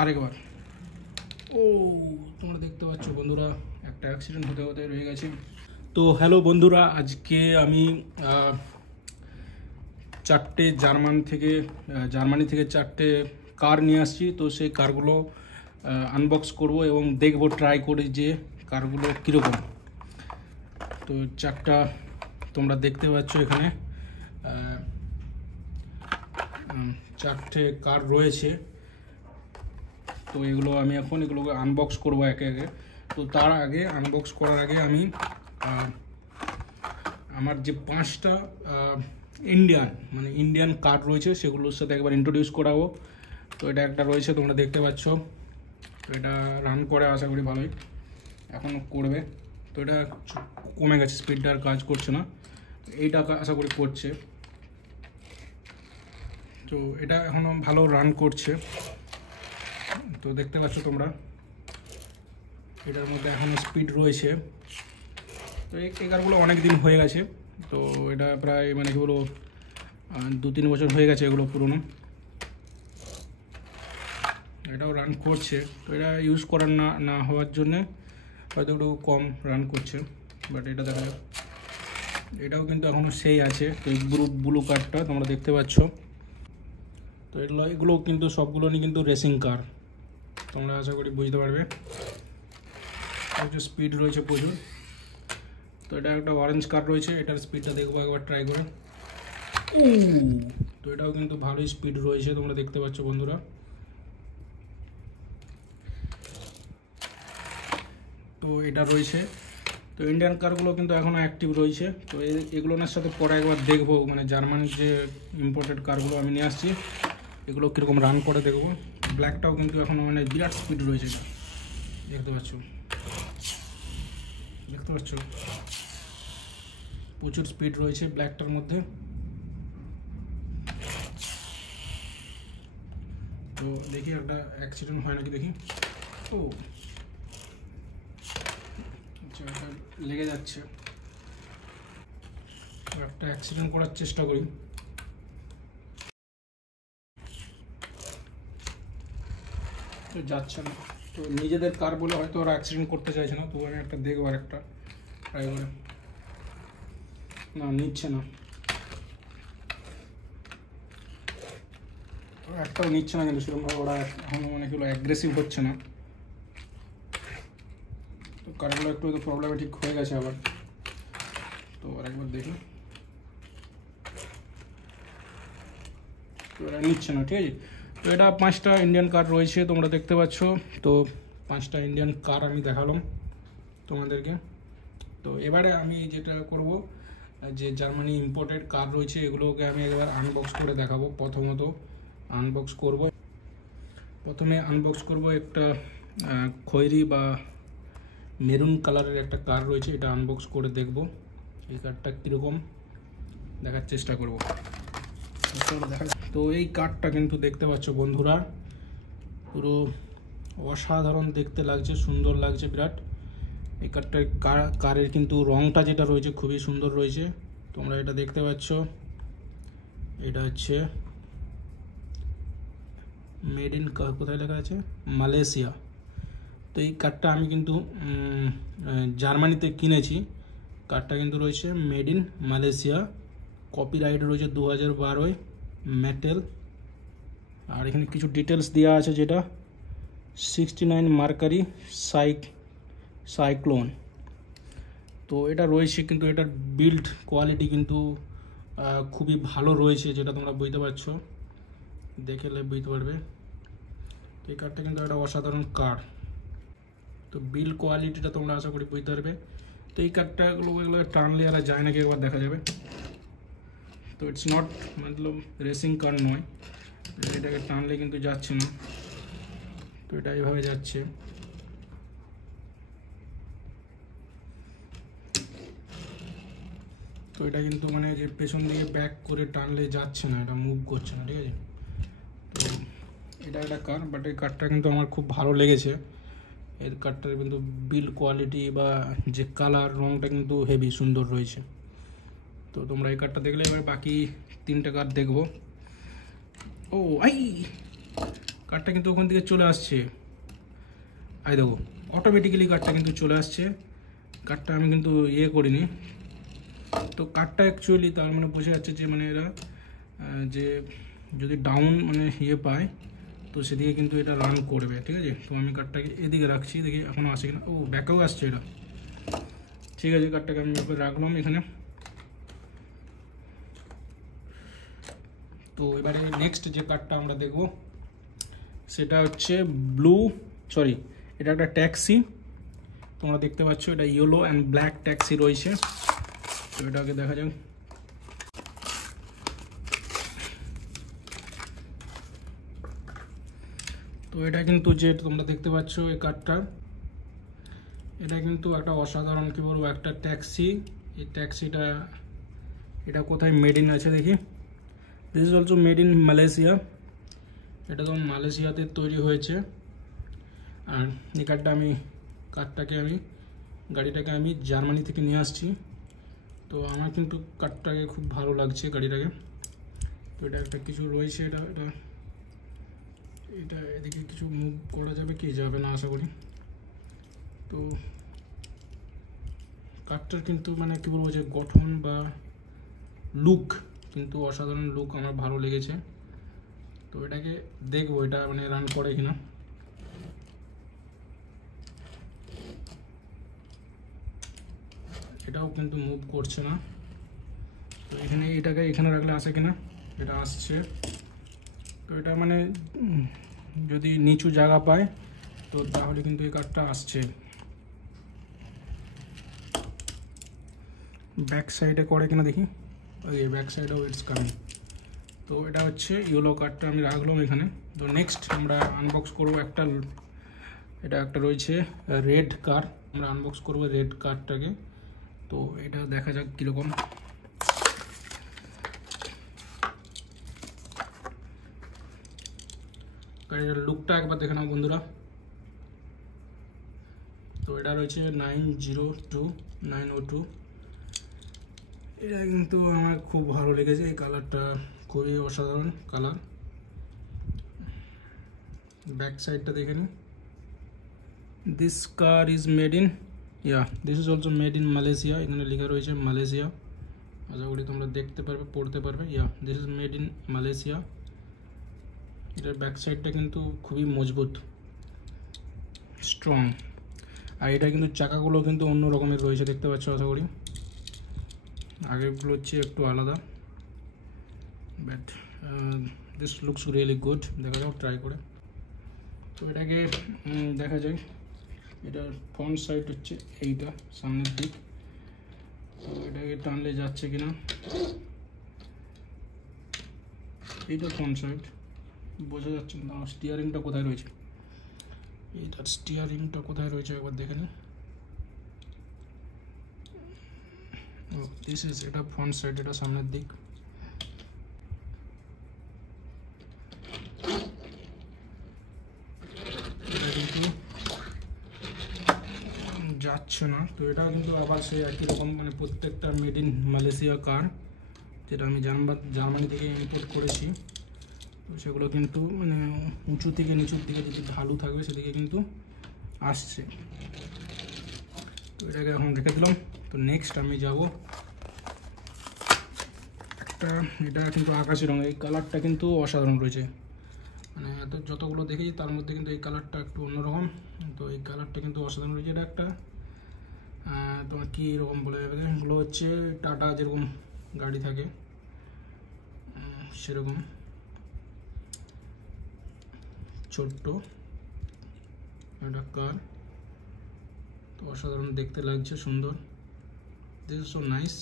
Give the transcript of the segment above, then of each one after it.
আরেকবার। ও তোমরা দেখতে পাচ্ছ বন্ধুরা, একটা অ্যাক্সিডেন্ট হতে হতে রয়ে গেছে। তো হ্যালো বন্ধুরা, আজকে আমি জার্মানি থেকে 4টে কার নিয়ে আসছি। তো সেই কারগুলো আনবক্স করব এবং দেখব, ট্রাই করে যে কারগুলো কীরকম। তো 4টা তোমরা দেখতে পাচ্ছ এখানে 4টে কার রয়েছে। তো এগুলোকে আনবক্স করব একে একে। তো তার আগে, আনবক্স করার আগে আমি আমার যে 5টা ইন্ডিয়ান কার রয়েছে সেগুলোর সাথে একবার ইন্ট্রোডিউস করাবো। তো এটা একটা রয়েছে, তোমরা দেখতে পাচ্ছ। তো এটা রান করে, আশা করি ভালোই এখনও করবে। তো এটা কমে গেছে, স্পিডটা আর কাজ করছে না। এইটা আশা করি করছে। তো এটা এখনও ভালো রান করছে। তো দেখতে পাচ্ছ তোমরা, এটার মধ্যে এখনও স্পিড রয়েছে। তো এই কারগুলো অনেক দিন হয়ে গেছে। তো এটা প্রায় কি বলবো, 2-3 বছর হয়ে গেছে এগুলো পুরনো। এটাও রান করছে। তো এটা ইউজ করার না হওয়ার জন্যে হয়তো একটু কম রান করছে, বাট এটা দেখা যাক। এটাও কিন্তু এখনও সেই আছে। তো এই ব্লু কারটা তোমরা দেখতে পাচ্ছ। তো এগুলো কিন্তু সবগুলো নিয়ে কিন্তু রেসিং কার, তোমরা আশা করি বুঝতে পারবে। স্পিড রয়েছে প্রচুর। তো এটা একটা অরেঞ্জ কার রয়েছে, এটার স্পিডটা দেখবো একবার ট্রাই করে। তো এটাও কিন্তু ভালোই স্পিড রয়েছে, তোমরা দেখতে পাচ্ছ বন্ধুরা। তো এটা রয়েছে। তো ইন্ডিয়ান কারগুলো কিন্তু এখনও অ্যাক্টিভ রয়েছে। তো এগুলোর সাথে পরে একবার দেখবো, জার্মানির যে ইম্পোর্টেড কারগুলো আমি নিয়ে আসছি এগুলো কীরকম রান করে দেখবো। ব্ল্যাকটাও কিন্তু এখনও বিরাট স্পিড রয়েছে, দেখতে পাচ্ছ প্রচুর স্পিড রয়েছে ব্ল্যাকটার মধ্যে। তো দেখি একটা অ্যাক্সিডেন্ট হয় নাকি দেখি। আচ্ছা, এটা লেগে যাচ্ছে। একটা অ্যাক্সিডেন্ট করার চেষ্টা করি। তো যাচ্ছে না। তো নিজেদের কার বলে হয়তো ওরা অ্যাক্সিডেন্ট করতে চাইছে না। তো আমি একটা দেখবো, একটা ট্রাই করে। না, নিচ্ছে না, একটাও নিচ্ছে না কিন্তু সেরকমভাবে ওরা এখনও অনেকগুলো অ্যাগ্রেসিভ হচ্ছে না। তো কারগুলো একটু প্রবলেমেটিক হয়ে গেছে আবার। তো আরেকবার দেখি। তো এরা নিচ্ছে না, ঠিক আছে। তো এটা 5টা ইন্ডিয়ান কার রয়েছে, তোমরা দেখতে পাচ্ছ। তো 5টা ইন্ডিয়ান কার আমি দেখালাম তোমাদেরকে। তো এবারে আমি যেটা করব, যে জার্মানি ইম্পোর্টেড কার রয়েছে এগুলোকে আমি একবার আনবক্স করে দেখাবো। প্রথমে আনবক্স করব একটা খয়েরি বা মেরুন কালারের একটা কার রয়েছে, এটা আনবক্স করে দেখব এই কারটা কীরকম, দেখার চেষ্টা করব। তো এই কারটা কিন্তু দেখতে পাচ্ছ বন্ধুরা, পুরো অসাধারণ দেখতে লাগছে, সুন্দর লাগছে বিরাট। এই কারের কিন্তু রংটা যেটা রয়েছে খুবই সুন্দর রয়েছে, তোমরা এটা দেখতে পাচ্ছ। এটা হচ্ছে মেড ইন, কোথায় লেখা আছে, মালয়েশিয়া। তো এই কারটা আমি কিন্তু জার্মানিতে কিনেছি। কারটা কিন্তু রয়েছে মেড ইন মালয়েশিয়া, কপিরাইট রয়েছে 2012 মেটেল। আর এখানে কিছু ডিটেলস দেওয়া আছে, যেটা 69 মার্কারি সাইক্লোন। তো এটা রয়েছে, কিন্তু এটার বিল্ড কোয়ালিটি কিন্তু খুবই ভালো রয়েছে, যেটা তোমরা বুঝতে পারছো, দেখলে বুঝতে পারবে। তো এই কারটা কিন্তু একটা অসাধারণ কার। তো বিল্ড কোয়ালিটিটা তোমরা আশা করি বুঝতে পারবে। তো এই কারটা এগুলো টানলে আর যায় নাকি একবার দেখা যাবে। তো ইটস নট রেসিং কার নয়, এটাকে টানলে কিন্তু যাচ্ছে না। তো এটা এইভাবে যাচ্ছে। তো এটা কিন্তু যে পেছন দিকে ব্যাক করে টানলে যাচ্ছে না, এটা মুভ করছে না, ঠিক আছে। তো এটা একটা কার, বাট এই কারটা কিন্তু আমার খুব ভালো লেগেছে। এর কারটার কিন্তু বিল্ড কোয়ালিটি বা যে কালার, রংটা কিন্তু হেভি সুন্দর রয়েছে। তো তোমরা এই কারটা দেখলে এবার বাকি 3টে কার দেখবো। কারটা কার্ডটা কিন্তু ওখান থেকে চলে আসছে। আই দেখো অটোমেটিক্যালি কার্ডটা কিন্তু চলে আসছে। কার্ডটা আমি কিন্তু ইয়ে করিনি। তো কার্ডটা অ্যাকচুয়ালি তার মানে বোঝা যাচ্ছে যে মানে এরা যে যদি ডাউন মানে ইয়ে পায় তো সেদিকে কিন্তু এটা রান করবে, ঠিক আছে। তো আমি কার্ডটাকে এদিকে রাখছি, দেখি এখনও আসে কিনা। ও ব্যাকেও আসছে এটা, ঠিক আছে। কার্ডটাকে আমি রাখলাম এখানে। তো এবারে নেক্সট যে কার্ডটা আমরা দেখব সেটা হচ্ছে এটা একটা ট্যাক্সি, তোমরা দেখতে পাচ্ছ এটা ইয়েলো অ্যান্ড ব্ল্যাক ট্যাক্সি রয়েছে। তো এটাকে দেখা যাক। তো এটা কিন্তু যে তোমরা দেখতে পাচ্ছ এই কার্ডটা, এটা কিন্তু একটা অসাধারণ কি বলবো একটা ট্যাক্সি। এই ট্যাক্সিটা এটা কোথায় মেড ইন আছে দেখি। This is also made in Malaysia. এটা তো মালয়েশিয়াতে তৈরি হয়েছে। আর এই গাড়িটাকে আমি জার্মানি থেকে নিয়ে আসছি। তো আমার কিন্তু কারটাকে খুব ভালো লাগছে গাড়িটাকে। তো এটা একটা কিছু রয়েছে, এটা এদিকে কিছু মুভ করা যাবে কি যাবে না আশা করি। তো কারটার কিন্তু মানে কি বলবো যে গঠন বা লুক কিন্তু অসাধারণ লুক, আমার ভালো লেগেছে। তো এটাকে দেখবো এটা মানে রান করে কিনা। এটাও কিন্তু মুভ করছে না। তো এখানে রাখলে আসে কিনা, এটা আসছে। তো এটা মানে যদি নিচু জায়গা পায় তো তাহলে কিন্তু এই কারটা আসছে। ব্যাক সাইডে করে কিনা দেখি। ওই ব্যাক সাইডেও ইটস কামিং। তো এটা হচ্ছে ইয়েলো কারটা আমি রাখলাম এখানে। তো নেক্সট আমরা আনবক্স করবো এটা একটা রয়েছে রেড কার। আমরা আনবক্স করবো রেড কারটাকে। তো এটা দেখা যাক কীরকম। গাড়িটার লুকটা একবার দেখে নাও বন্ধুরা। তো এটা রয়েছে 902 এটা কিন্তু আমার খুব ভালো লেগেছে। এই কালারটা খুবই অসাধারণ কালার। ব্যাক সাইডটা দেখে নিই। This car is made in this is also made in Malaysia. এখানে লেখা রয়েছে মালয়েশিয়া। আশা করি তোমরা দেখতে পারবে, পড়তে পারবে। This is made in Malaysia. এটার ব্যাক সাইডটা কিন্তু খুবই মজবুত, স্ট্রং। আর এটা কিন্তু চাকাগুলো কিন্তু অন্য রকমের রয়েছে, দেখতে পাচ্ছ আশা করি। আগেরগুলো হচ্ছে একটু আলাদা, but this looks really good. দেখা যাক ট্রাই করে। তো এটাকে দেখা যায়। এটার ফ্রন্ট সাইড হচ্ছে এইটা, সামনের দিক। তো এটাকে টানলে যাচ্ছে কিনা। এইটা ফ্রন্ট সাইড, বোঝা যাচ্ছে না। স্টিয়ারিংটা কোথায় রয়েছে, এইটার স্টিয়ারিংটা কোথায় রয়েছে একবার দেখে নিই। এটা ফ্রন্ট সাইড, এটা সামনের দিক। এটা কিন্তু যাচ্ছে না। তো এটা কিন্তু আবার সেই একই রকম মানে প্রত্যেকটা মেড ইন মালয়েশিয়া কার, যেটা আমি জার্মানি থেকে ইম্পোর্ট করেছি। তো সেগুলো কিন্তু মানে উঁচু থেকে নিচুর দিকে যদি ঢালু থাকবে সেদিকে কিন্তু আসছে। তো এটাকে এখন রেখে দিলাম। তো নেক্সট আমি যাব এটা কিন্তু আকাশি রঙ। এই কালারটা কিন্তু অসাধারণ রয়েছে, মানে যতগুলো দেখেছি তার মধ্যে কিন্তু এই কালারটা একটু অন্যরকম। তো এই কালারটা কিন্তু অসাধারণ রয়েছে। এটা একটা তোমার কী রকম বলা যাবে, এগুলো হচ্ছে টাটা যেরকম গাড়ি থাকে সেরকম ছোট্ট একটা কার। তো অসাধারণ দেখতে লাগছে, সুন্দর। This is so nice.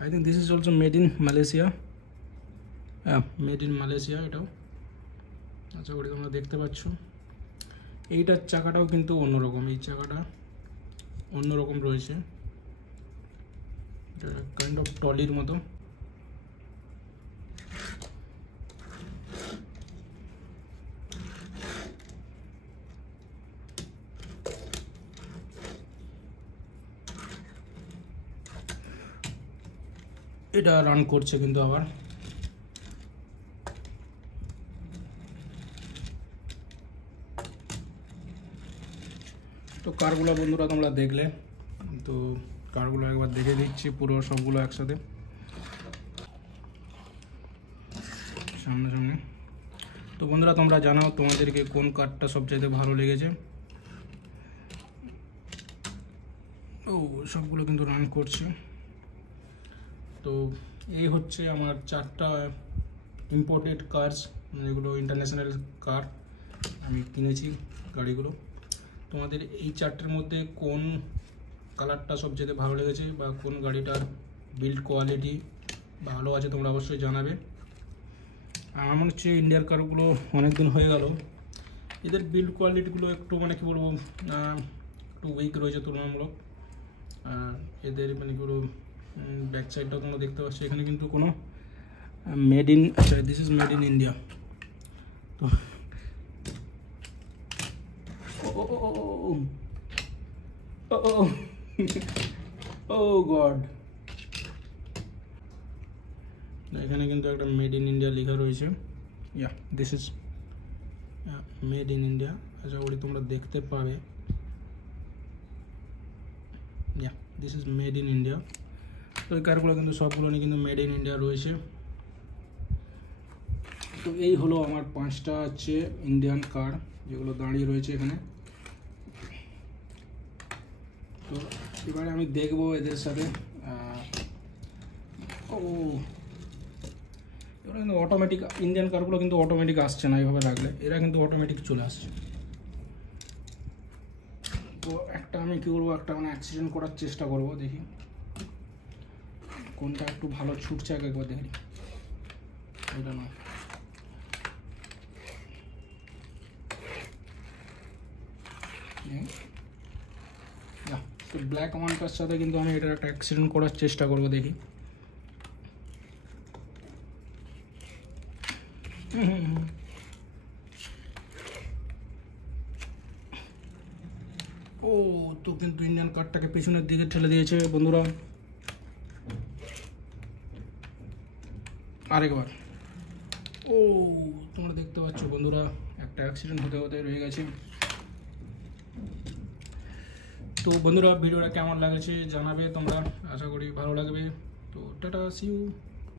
I think this is also made in Malaysia. Made in Malaysia এটাও। আচ্ছা করি তোমরা দেখতে পাচ্ছ। এইটার চাকাটাও কিন্তু অন্যরকম, এই চাকাটা অন্যরকম রয়েছে। এটা কাইন্ড অফ টলির মতো। এটা রান করছে কিন্তু আবার। তো কারগুলো বন্ধুরা তোমরা দেখলে, তো কারগুলো একবার দেখে দিচ্ছি পুরো সবগুলো একসাথে সামনাসামনি। তো বন্ধুরা তোমরা জানাও তোমাদেরকে কোন কারটা সবচাইতে ভালো লেগেছে। ও সবগুলো কিন্তু রান করছে। তো এই হচ্ছে আমার 4টা ইম্পোর্টেড কার্স, যেগুলো ইন্টারন্যাশনাল কার আমি কিনেছি গাড়িগুলো। তোমাদের এই 4টের মধ্যে কোন কালারটা সবচেয়ে ভালো লেগেছে বা কোন গাড়িটার বিল্ড কোয়ালিটি ভালো আছে তোমরা অবশ্যই জানাবে। আমার মনে হচ্ছে ইন্ডিয়ার কারগুলো অনেক দিন হয়ে গেল, এদের বিল্ড কোয়ালিটিগুলো একটু মানে কী বলবো একটু উইক রয়েছে তুলনামূলক। এদের মানে পুরো ব্যাক সাইডটাও তোমরা দেখতে পাচ্ছ, এখানে কিন্তু কোনো মেড ইন, আচ্ছা this is made in India. তো ও গড, এখানে কিন্তু একটা মেড ইন ইন্ডিয়া লেখা রয়েছে। Yeah this is made in India, আশা করি তোমরা দেখতে পাবে। Yeah this is made in India. তো এই কারগুলো কিন্তু সবগুলো নিয়ে কিন্তু মেড ইন ইন্ডিয়া রয়েছে। তো এই হলো আমার 5টা হচ্ছে ইন্ডিয়ান কার যেগুলো দাঁড়িয়ে রয়েছে এখানে। তো এবারে আমি দেখবো এদের সাথে ও এবার কিন্তু অটোমেটিক ইন্ডিয়ান কারগুলো কিন্তু অটোমেটিক আসছে না, এইভাবে রাখলে এরা কিন্তু অটোমেটিক চলে আসছে। তো একটা আমি কী করবো, একটা মানে অ্যাক্সিডেন্ট করার চেষ্টা করবো, দেখি কোনটা একটু ভালো ছুটছে একবার দেখি। এটা না, তো ব্ল্যাক ওয়ানটার সাথে কিন্তু আমি এটার একটা অ্যাক্সিডেন্ট করার চেষ্টা করবো, দেখি। ও তো কিন্তু ইন্ডিয়ান কারটাকে পিছনের দিকে ঠেলে দিয়েছে বন্ধুরা। আরেকবার ও তোমরা দেখতে পাচ্ছ বন্ধুরা, একটা অ্যাক্সিডেন্ট হতে হতে রয়ে গেছে। তো বন্ধুরা ভিডিওটা কেমন লাগছে জানাবে তোমরা, আশা করি ভালো লাগবে। তো টাটা, সি ইউ।